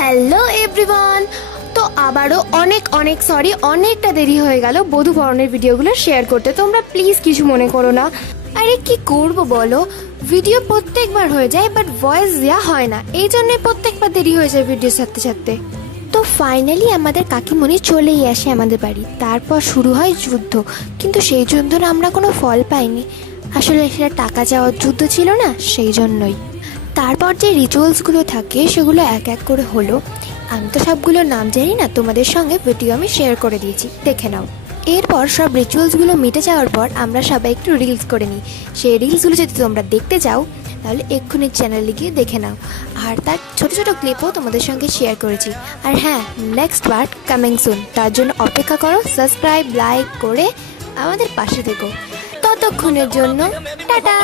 Hello everyone. তো আবারও অনেক অনেক সরি, অনেকটা দেরি হয়ে গেল বধূ বরণের ভিডিওগুলো শেয়ার করতে। তোমরা প্লিজ কিছু মনে করো না। আরে কি করব বলো, ভিডিও প্রত্যেকবার হয়ে যায় বাট ভয়েস দেওয়া হয় না, এই জন্যে প্রত্যেকবার দেরি হয়ে যায় ভিডিও ছাড়তে ছাড়তে। তো ফাইনালি আমাদের কাকিমণি চলেই আসে আমাদের বাড়ি। তারপর শুরু হয় যুদ্ধ, কিন্তু সেই যুদ্ধের আমরা কোনো ফল পাইনি। আসলে সেটা টাকা চাওয়ার যুদ্ধ ছিল না, সেই জন্যই। তারপর যে রিচুয়ালসগুলো থাকে সেগুলো এক এক করে হলো। আমি তো সবগুলোর নাম জানি না, তোমাদের সঙ্গে ভিডিও আমি শেয়ার করে দিয়েছি, দেখে নাও। এরপর সব রিচুয়ালসগুলো মিটে যাওয়ার পর আমরা সবাই একটু রিলস করে নিই। সেই রিলসগুলো যদি তোমরা দেখতে চাও তাহলে এক্ষুনি চ্যানেলে গিয়ে দেখে নাও। আর তার ছোটো ছোটো ক্লিপও তোমাদের সঙ্গে শেয়ার করেছি। আর হ্যাঁ, নেক্সট পার্ট কামিং সুন, তার জন্য অপেক্ষা করো। সাবস্ক্রাইব লাইক করে আমাদের পাশে থেকো। ততক্ষণের জন্য টাটা।